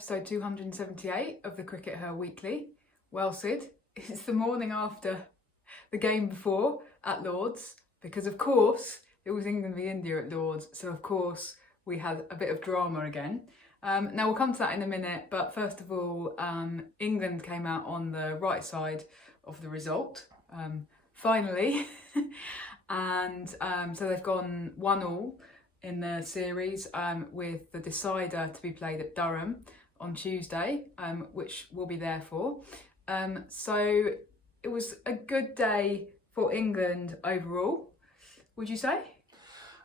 episode 278 of the CRICKETher Weekly. Well, Sid, it's the morning after the game before at Lord's, because of course it was England v India at Lord's, so of course we had a bit of drama again. Now we'll come to that in a minute, but first of all, England came out on the right side of the result, finally, and so they've gone 1-1 in the series, with the decider to be played at Durham on Tuesday, which we'll be there for. So it was a good day for England overall, would you say?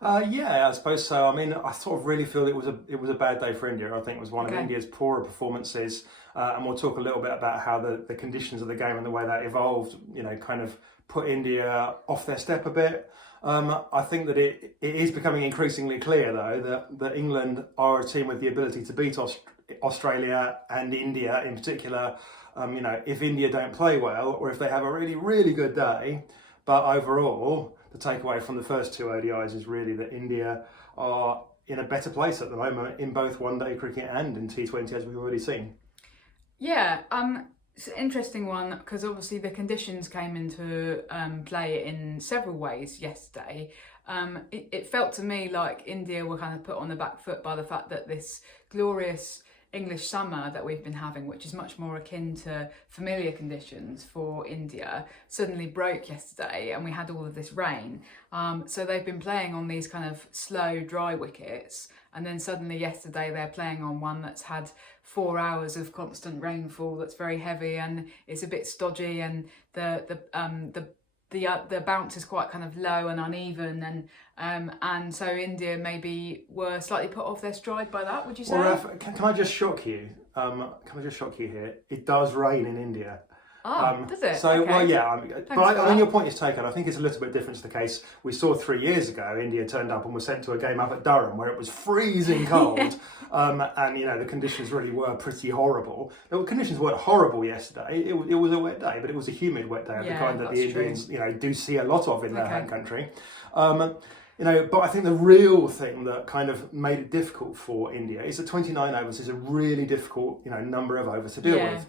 Yeah, I suppose so. I mean, I sort of really feel it was a bad day for India. I think it was one of India's poorer performances, and we'll talk a little bit about how the conditions of the game and the way that evolved, kind of put India off their step a bit. I think that it is becoming increasingly clear, though, that England are a team with the ability to beat Australia and India in particular. If India don't play well, or if they have a really, really good day. But overall, the takeaway from the first two ODIs is really that India are in a better place at the moment in both one-day cricket and in T20, as we've already seen. Yeah, it's an interesting one because obviously the conditions came into play in several ways yesterday. It felt to me like India were kind of put on the back foot by the fact that this glorious English summer that we've been having, which is much more akin to familiar conditions for India, suddenly broke yesterday and we had all of this rain. So they've been playing on these kind of slow, dry wickets, and then suddenly yesterday they're playing on one that's had 4 hours of constant rainfall that's very heavy and it's a bit stodgy, and the bounce is quite kind of low and uneven, and so India maybe were slightly put off their stride by that. Would you say? Well, Raf, can I just shock you? Here? It does rain in India. Does it? So, okay. Well, yeah, I mean, your point is taken. I think it's a little bit different to the case we saw 3 years ago. India turned up and was sent to a game up at Durham where it was freezing cold, and the conditions really were pretty horrible. The conditions weren't horrible yesterday. It was a wet day, but it was a humid wet day of the kind that the Indians, do see a lot of in their home country. But I think the real thing that kind of made it difficult for India is that 29 overs is a really difficult, number of overs to deal with.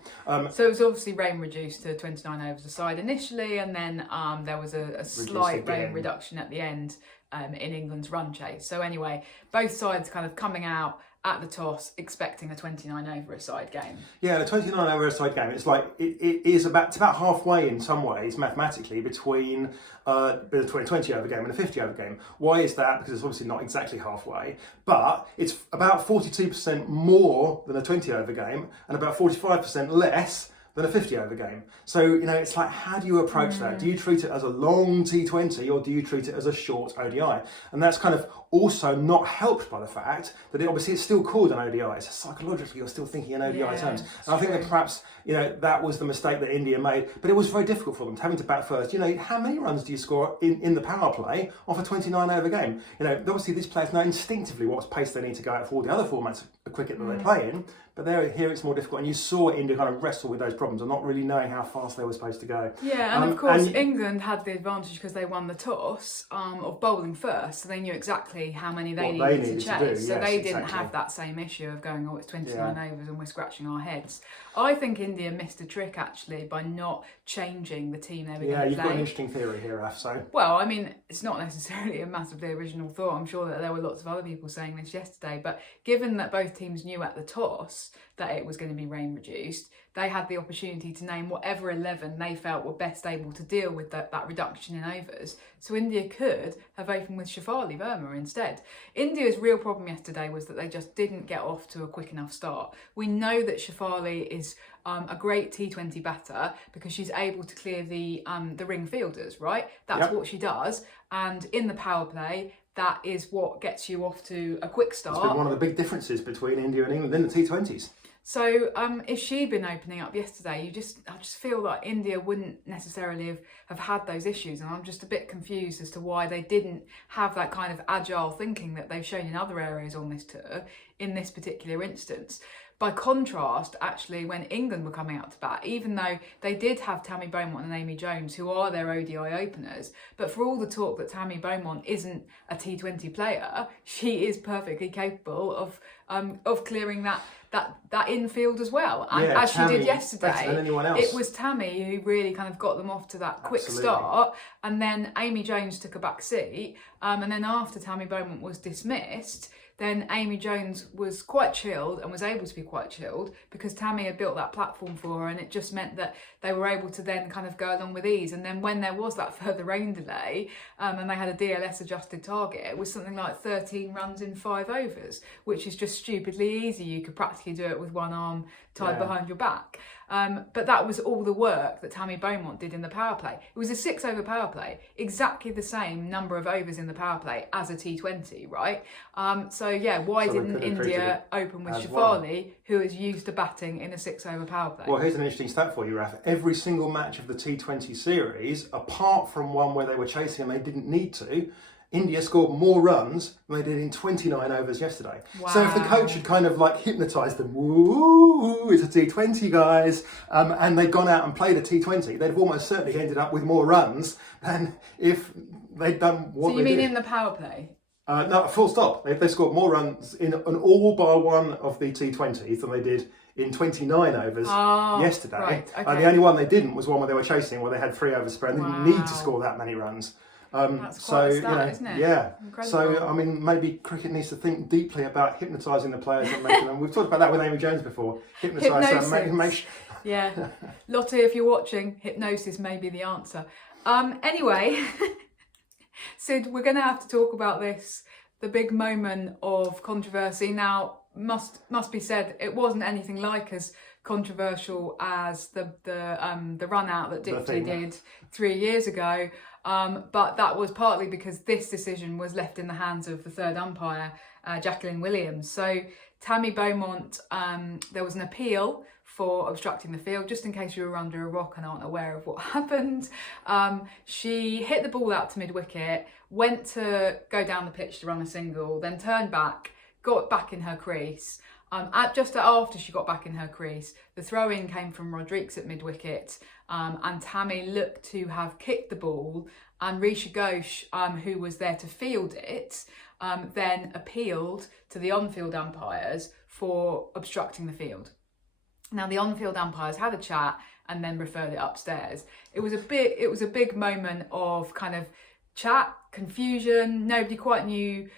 So it was obviously rain reduced to 29 overs a side initially, and then there was a slight rain reduction at the end in England's run chase. So anyway, both sides kind of coming out at the toss expecting a 29 over a side game. Yeah, the 29 over a side game, it's like it's about halfway in some ways mathematically between a 20 over game and a 50 over game. Why is that? Because it's obviously not exactly halfway, but it's about 42% more than a 20 over game and about 45% less than a 50 over game. So, it's like, how do you approach that? Do you treat it as a long T20 or do you treat it as a short ODI? And that's kind of also not helped by the fact that it's still called an ODI. So psychologically, you're still thinking in ODI terms. And I think that perhaps, that was the mistake that India made, but it was very difficult for them having to bat first. How many runs do you score in the power play off a 29 over game? Obviously these players know instinctively what pace they need to go out for all the other formats of cricket that they play in, but here it's more difficult. And you saw India kind of wrestle with those problems and not really knowing how fast they were supposed to go. Yeah, and of course England had the advantage because they won the toss of bowling first, so they knew exactly how many they needed to chase. So they didn't have that same issue of going, it's 29 overs and we're scratching our heads. I think India missed a trick actually by not changing the team they were going to play. Yeah, you've got an interesting theory here, Raf. So, well, I mean, it's not necessarily a massively original thought. I'm sure that there were lots of other people saying this yesterday, but given that both teams knew at the toss that it was going to be rain reduced, they had the opportunity to name whatever 11 they felt were best able to deal with that reduction in overs. So India could have opened with Shafali Verma instead. India's real problem yesterday was that they just didn't get off to a quick enough start. We know that Shafali is a great T20 batter because she's able to clear the ring fielders, right? That's what she does. And in the power play, that is what gets you off to a quick start. It's been one of the big differences between India and England in the T20s. So if she'd been opening up yesterday, I just feel like India wouldn't necessarily have had those issues, and I'm just a bit confused as to why they didn't have that kind of agile thinking that they've shown in other areas on this tour in this particular instance. by contrast, actually, when England were coming out to bat, even though they did have Tammy Beaumont and Amy Jones, who are their ODI openers, but for all the talk that Tammy Beaumont isn't a T20 player, she is perfectly capable of clearing that infield as well. And as Tammy, she did yesterday, better than anyone else. it was Tammy who really kind of got them off to that quick start, and then Amy Jones took a back seat, and then after Tammy Beaumont was dismissed, then Amy Jones was quite chilled and was able to be quite chilled because Tammy had built that platform for her, and it just meant that they were able to then kind of go along with ease. And then when there was that further rain delay and they had a DLS adjusted target, it was something like 13 runs in 5 overs, which is just stupidly easy. You could practically do it with one arm tied behind your back. But that was all the work that Tammy Beaumont did in the power play. It was a 6-over power play, exactly the same number of overs in the power play as a T20, right? So why didn't India open with Shafali, who is used to batting in a 6-over power play? Well, here's an interesting stat for you, Raf. Every single match of the T20 series, apart from one where they were chasing and they didn't need to, India scored more runs than they did in 29 overs yesterday. Wow. So if the coach had kind of like hypnotised them, woo, it's a T20, guys, and they'd gone out and played a T20, they'd have almost certainly ended up with more runs than if they'd done what they did. So you mean in the power play? No, full stop. They scored more runs in an all bar one of the T20s than they did in 29 overs yesterday. Right, okay. The only one they didn't was one where they were chasing, where they had 3 overs spread and they didn't need to score that many runs. That's quite a stat, isn't it? Yeah. Incredible. So, I mean, maybe cricket needs to think deeply about hypnotising the players and making them. We've talked about that with Amy Jones before. Hypnosis. Make Yeah. Lottie, if you're watching, hypnosis may be the answer. Anyway, Sid, we're going to have to talk about this, the big moment of controversy. Now, must be said, it wasn't anything like as controversial as the run out that Dipti did 3 years ago. But that was partly because this decision was left in the hands of the third umpire, Jacqueline Williams. So Tammy Beaumont, there was an appeal for obstructing the field, just in case you were under a rock and aren't aware of what happened. She hit the ball out to mid-wicket, went to go down the pitch to run a single, then turned back, got back in her crease. Just after she got back in her crease, the throw-in came from Rodriguez at mid-wicket, and Tammy looked to have kicked the ball, and Risha Ghosh, who was there to field it, then appealed to the on-field umpires for obstructing the field. Now, the on-field umpires had a chat and then referred it upstairs. It was a big moment of kind of chat, confusion. Nobody quite knew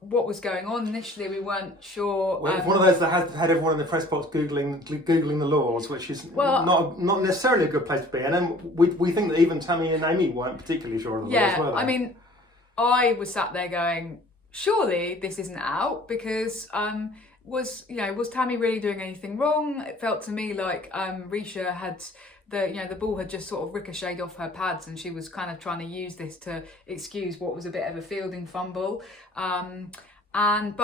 what was going on. Initially, we weren't sure. Well, it's one of those that had everyone in the press box googling the laws, which is not necessarily a good place to be. And then we think that even Tammy and Amy weren't particularly sure of the laws, were they? I mean, I was sat there going, surely this isn't out, because was Tammy really doing anything wrong? It felt to me like Risha had the ball had just sort of ricocheted off her pads, and she was kind of trying to use this to excuse what was a bit of a fielding fumble. And then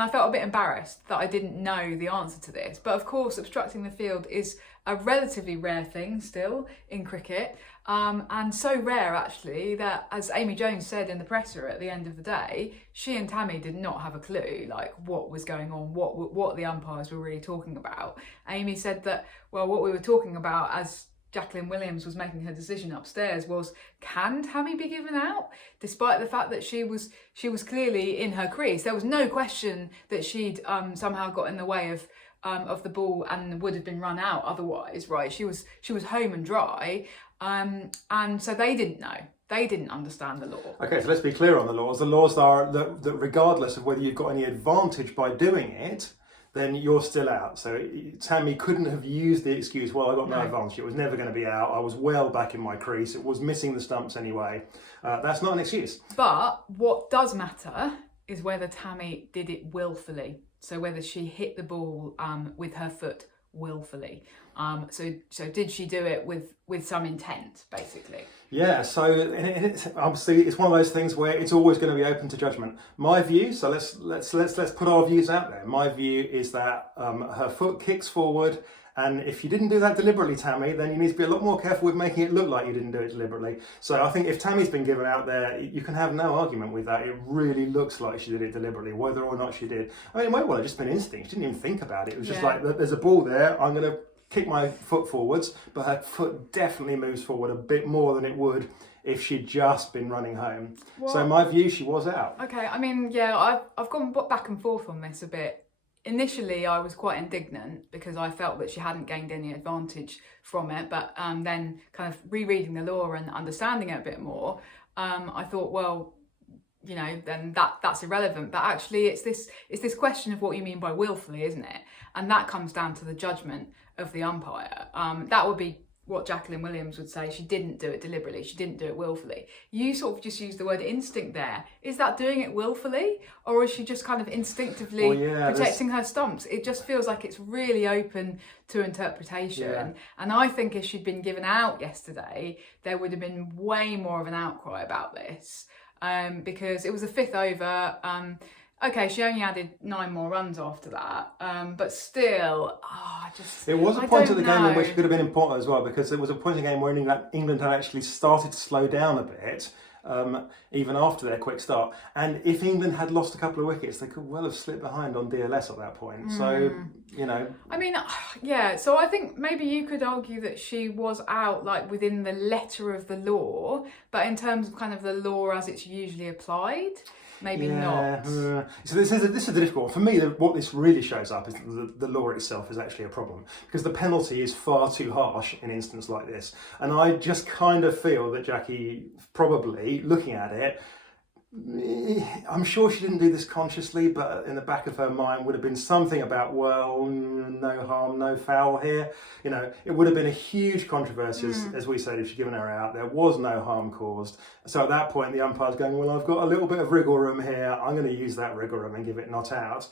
I felt a bit embarrassed that I didn't know the answer to this. But of course, obstructing the field is a relatively rare thing still in cricket, and so rare actually that, as Amy Jones said in the presser at the end of the day, she and Tammy did not have a clue like what was going on, what the umpires were really talking about. Amy said that, well, what we were talking about as Jacqueline Williams was making her decision upstairs was, can Tammy be given out? Despite the fact that she was clearly in her crease. There was no question that she'd somehow got in the way of the ball and would have been run out otherwise, right? She was home and dry, and so they didn't know. They didn't understand the law. Okay, so let's be clear on the laws. The laws are that regardless of whether you've got any advantage by doing it, then you're still out. So Tammy couldn't have used the excuse, well, I got no advantage. It was never going to be out. I was well back in my crease. It was missing the stumps anyway. That's not an excuse. But what does matter is whether Tammy did it willfully. So whether she hit the ball with her foot willfully. So did she do it with some intent, basically? Yeah, so it's obviously it's one of those things where it's always going to be open to judgment. My view, so let's put our views out there. My view is that her foot kicks forward And if you didn't do that deliberately, Tammy, then you need to be a lot more careful with making it look like you didn't do it deliberately. So I think if Tammy's been given out there, you can have no argument with that. It really looks like she did it deliberately, whether or not she did. I mean, it might well have just been instinct. She didn't even think about it. It was just like, there's a ball there, I'm going to kick my foot forwards, but her foot definitely moves forward a bit more than it would if she'd just been running home. So in my view, she was out. Okay, I mean, yeah, I've gone back and forth on this a bit. Initially, I was quite indignant because I felt that she hadn't gained any advantage from it. But then kind of rereading the law and understanding it a bit more, I thought, well, you know, then that's irrelevant. But actually, it's this question of what you mean by willfully, isn't it? And that comes down to the judgment of the umpire. That would be what Jacqueline Williams would say. She didn't do it deliberately. She didn't do it willfully. You sort of just used the word instinct there. Is that doing it willfully, or is she just kind of instinctively protecting her stumps? It just feels like it's really open to interpretation. Yeah. And I think if she'd been given out yesterday, there would have been way more of an outcry about this, because it was a fifth over. Okay, she only added 9 more runs after that, but still, It was a point of the game in which it could have been important as well, because it was a point of the game where England had actually started to slow down a bit, even after their quick start. And if England had lost a couple of wickets, they could well have slipped behind on DLS at that point. So, you know. I mean, yeah, so I think maybe you could argue that she was out, like, within the letter of the law, but in terms of kind of the law as it's usually applied, maybe not. So this is a difficult one. For me, what this really shows up is that the law itself is actually a problem, because the penalty is far too harsh in an instance like this. And I just kind of feel that Jackie, probably looking at it, I'm sure she didn't do this consciously, but in the back of her mind would have been something about, well, no harm, no foul here. You know, it would have been a huge controversy, as we said, if she'd given her out. There was no harm caused. So at that point, the umpire's going, well, I've got a little bit of wriggle room here. I'm going to use that wriggle room and give it not out.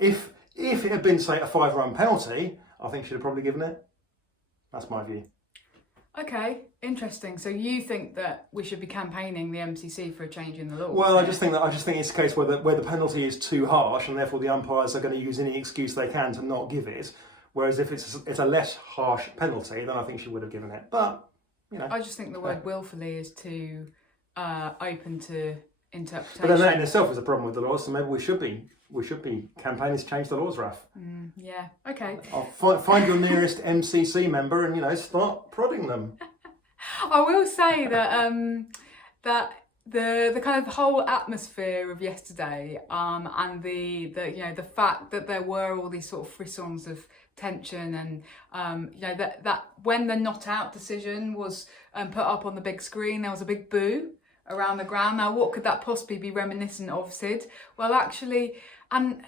If it had been, say, a 5-run penalty, I think she'd have probably given it. That's my view. Okay, interesting. So you think that we should be campaigning the MCC for a change in the law? Well, I just think it's a case where the penalty is too harsh, and therefore the umpires are going to use any excuse they can to not give it. Whereas if it's a less harsh penalty, then I think she would have given it. But you know, I just think the word willfully is too open to interpretation. But then that in itself is a problem with the laws. So maybe we should be campaigning to change the laws, Raf. Yeah. Okay. I'll find your nearest MCC member and start prodding them. I will say that that the kind of whole atmosphere of yesterday, and the fact that there were all these sort of frissons of tension, and that when the not out decision was put up on the big screen, there was a big boo around the ground. Now, what could that possibly be reminiscent of, Sid? Well, actually, and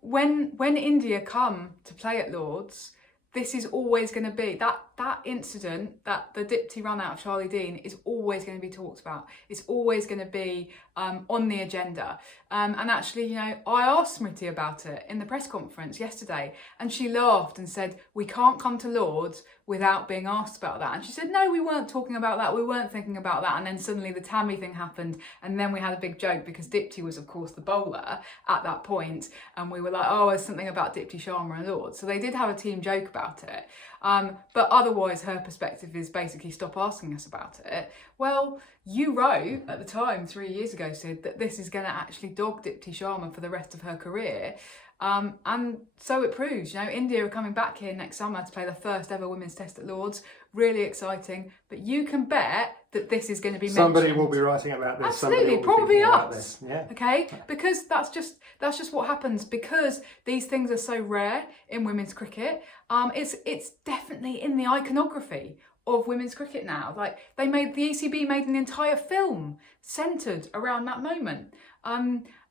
when India come to play at Lords, this is always going to be that incident, that the Dipty run out of Charlie Dean is always going to be talked about. It's always going to be on the agenda. And actually, I asked Smriti about it in the press conference yesterday, and she laughed and said, "We can't come to Lords without being asked about that." And she said, "No, we weren't talking about that. We weren't thinking about that." And then suddenly the Tammy thing happened, and then we had a big joke because Dipty was, of course, the bowler at that point, and we were like, "Oh, there's something about Dipty Sharma and Lords." So they did have a team joke about it. But otherwise, her perspective is basically stop asking us about it. Well, you wrote at the time 3 years ago, Sid, that this is going to actually dog Dipty Sharma for the rest of her career. And so it proves, India are coming back here next summer to play the first ever women's test at Lords. Really exciting. But you can bet that this is going to be mentioned. Somebody will be writing about this. Absolutely, probably us. Yeah. Okay, because that's just what happens. Because these things are so rare in women's cricket. It's definitely in the iconography of women's cricket now. Like the ECB made an entire film centred around that moment.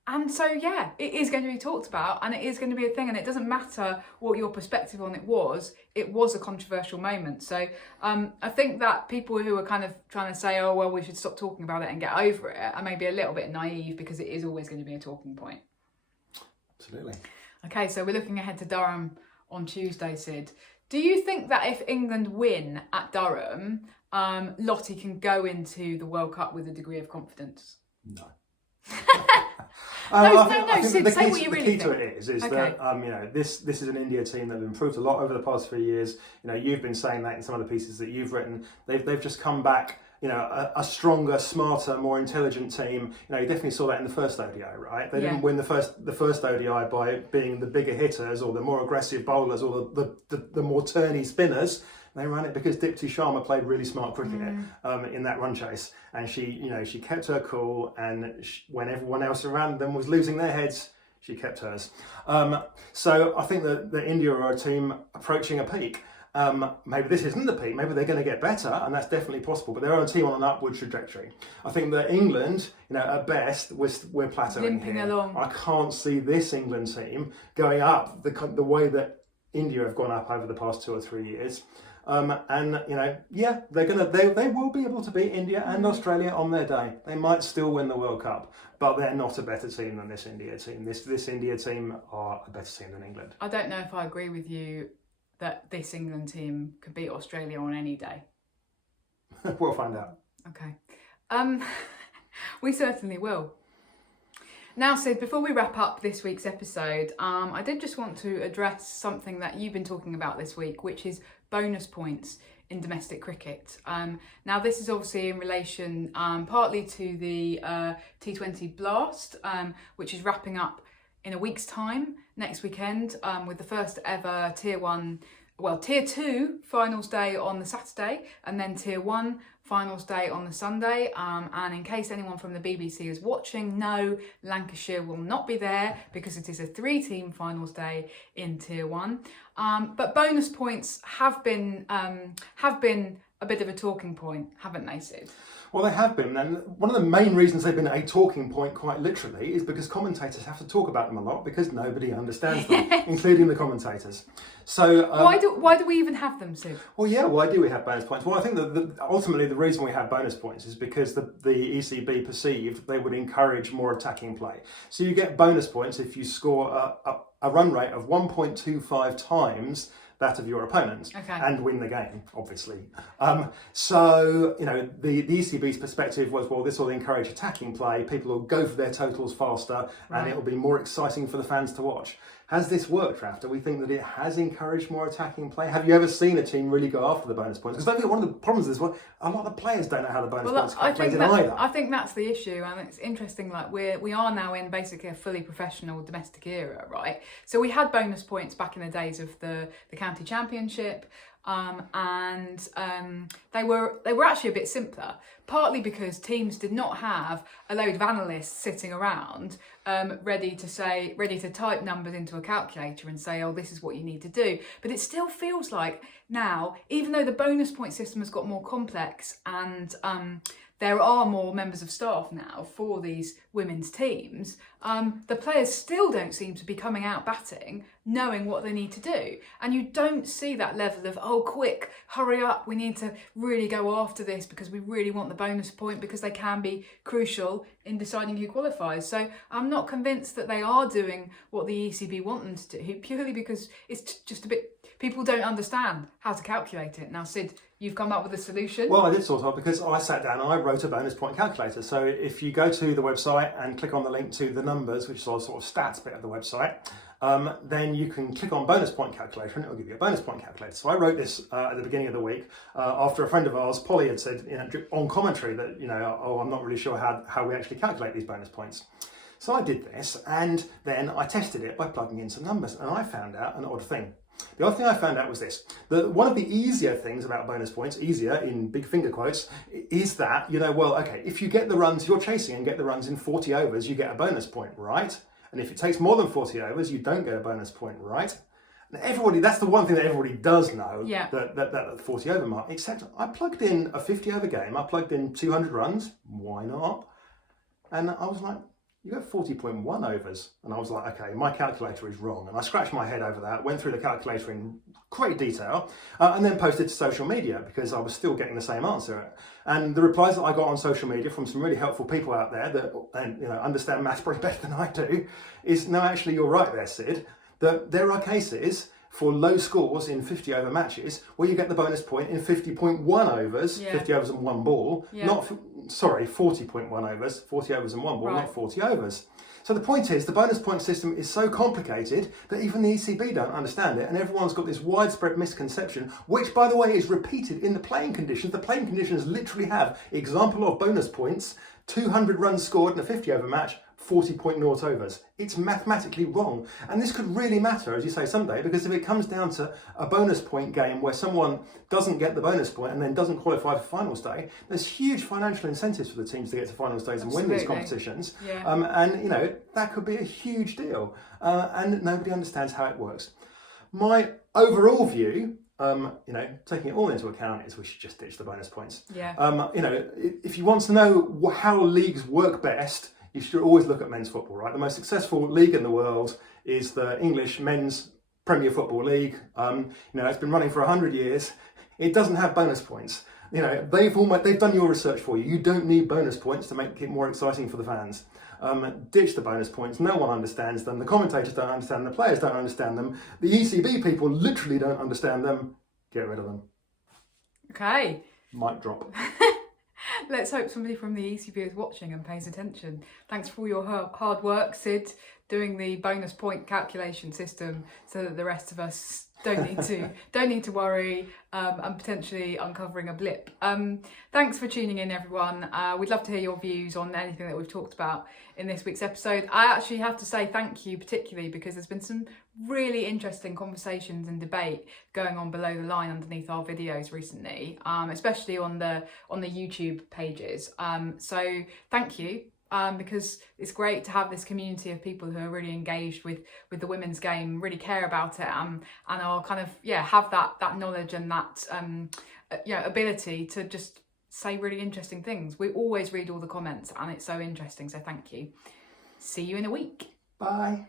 And so, yeah, it is going to be talked about, and it is going to be a thing, and it doesn't matter what your perspective on it was a controversial moment. So I think that people who are kind of trying to say, oh, well, we should stop talking about it and get over it, are maybe a little bit naive, because it is always going to be a talking point. Absolutely. Okay, so we're looking ahead to Durham on Tuesday, Sid. Do you think that if England win at Durham, Lottie can go into the World Cup with a degree of confidence? No. Sid, say what you really think. The key to it is that this is an India team that have improved a lot over the past 3 years. You've been saying that in some of the pieces that you've written. They've just come back. A stronger, smarter, more intelligent team. You definitely saw that in the first ODI, right? They didn't win the first ODI by being the bigger hitters or the more aggressive bowlers or the more turny spinners. They ran it because Dipti Sharma played really smart cricket in that run chase, and she kept her cool. And when everyone else around them was losing their heads, she kept hers. So I think that India are a team approaching a peak. Maybe this isn't the peak, maybe they're going to get better, and that's definitely possible, but they're on a team on an upward trajectory. I think that England, at best, we're plateauing limping here. along. I can't see this England team going up the way that India have gone up over the past 2 or 3 years. They will be able to beat India and Australia on their day. They might still win the World Cup, but they're not a better team than this India team. This India team are a better team than England. I don't know if I agree with you that this England team could beat Australia on any day. We'll find out. Okay. We certainly will. Now, Sid, before we wrap up this week's episode, I did just want to address something that you've been talking about this week, which is bonus points in domestic cricket. Now, this is obviously in relation partly to the T20 Blast, which is wrapping up in a week's time, next weekend, with the first ever Tier 2 finals day on the Saturday, and then Tier 1 finals day on the Sunday. And in case anyone from the BBC is watching, no, Lancashire will not be there because it is a 3-team finals day in Tier 1. But bonus points have been a bit of a talking point, haven't they, Sid? Well, they have been, and one of the main reasons they've been a talking point, quite literally, is because commentators have to talk about them a lot because nobody understands them, including the commentators. So why do we even have them, Sid? Well, yeah, why do we have bonus points? Well, I think that ultimately the reason we have bonus points is because the ECB perceived they would encourage more attacking play. So you get bonus points if you score a run rate of 1.25 times that of your opponent, and win the game, obviously. So the ECB's perspective was, well, this will encourage attacking play, people will go for their totals faster, and it will be more exciting for the fans to watch. Has this worked, Raf? Do we think that it has encouraged more attacking play? Have you ever seen a team really go after the bonus points? Because I think one of the problems is, well, a lot of players don't know how the bonus points are played either. I think that's the issue, and it's interesting. Like we are now in basically a fully professional domestic era, right? So we had bonus points back in the days of the county championship. They were actually a bit simpler, partly because teams did not have a load of analysts sitting around ready to type numbers into a calculator and say, oh, this is what you need to do. But it still feels like now, even though the bonus point system has got more complex and there are more members of staff now for these women's teams, the players still don't seem to be coming out batting, knowing what they need to do. And you don't see that level of, oh, quick, hurry up, we need to really go after this because we really want the bonus point, because they can be crucial in deciding who qualifies. So I'm not convinced that they are doing what the ECB want them to do, purely because it's just a bit, people don't understand how to calculate it. Now, Sid, you've come up with a solution. Well, I did sort of, because I sat down and I wrote a bonus point calculator. So if you go to the website and click on the link to the numbers, which is the sort of stats bit of the website, then you can click on bonus point calculator and it will give you a bonus point calculator. So I wrote this at the beginning of the week after a friend of ours, Polly, had said on commentary that, oh, I'm not really sure how we actually calculate these bonus points. So I did this, and then I tested it by plugging in some numbers, and I found out an odd thing. The odd thing I found out was this: that one of the easier things about bonus points, easier in big finger quotes, is that, if you get the runs, you're chasing and get the runs in 40 overs, you get a bonus point, right? And if it takes more than 40 overs, you don't get a bonus point, right? And that's the one thing that everybody does know, that 40 over mark, except I plugged in a 50 over game, I plugged in 200 runs, why not? And I was like, you got 40.1 overs. And I was like, okay, my calculator is wrong. And I scratched my head over that, went through the calculator in great detail, and then posted to social media because I was still getting the same answer. And the replies that I got on social media from some really helpful people out there that understand maths probably better than I do is, no, actually, you're right there, Sid, that there are cases for low scores in 50 over matches, where you get the bonus point in 50.1 overs, 50 overs and one ball, not 40.1 overs, 40 overs and one ball, not 40 overs. So the point is, the bonus point system is so complicated that even the ECB don't understand it, and everyone's got this widespread misconception, which, by the way, is repeated in the playing conditions. The playing conditions literally have example of bonus points, 200 runs scored in a 50 over match, 40.0 overs. It's mathematically wrong. And this could really matter, as you say, someday, because if it comes down to a bonus point game where someone doesn't get the bonus point and then doesn't qualify for finals day, there's huge financial incentives for the teams to get to finals days and win these competitions. And, you know, that could be a huge deal. And nobody understands how it works. My overall view, you know, taking it all into account, is we should just ditch the bonus points. You know, if you want to know how leagues work best, you should always look at men's football, right? The most successful league in the world is the English Men's Premier Football League. You know, it's been running for 100 years. It doesn't have bonus points. You know, they've done your research for you. You don't need bonus points to make it more exciting for the fans. Ditch the bonus points. No one understands them. The commentators don't understand them. The players don't understand them. The ECB people literally don't understand them. Get rid of them. Okay. Mic drop. Let's hope somebody from the ECB is watching and pays attention. Thanks for all your hard work, Sid, doing the bonus point calculation system so that the rest of us don't need to worry and potentially uncovering a blip. Thanks for tuning in, everyone. We'd love to hear your views on anything that we've talked about in this week's episode. I actually have to say thank you particularly because there's been some really interesting conversations and debate going on below the line underneath our videos recently, especially on the YouTube pages. So thank you. Because it's great to have this community of people who are really engaged with the women's game, really care about it, and are kind of have that knowledge and that ability to just say really interesting things. We always read all the comments and it's so interesting, so thank you. See you in a week. Bye.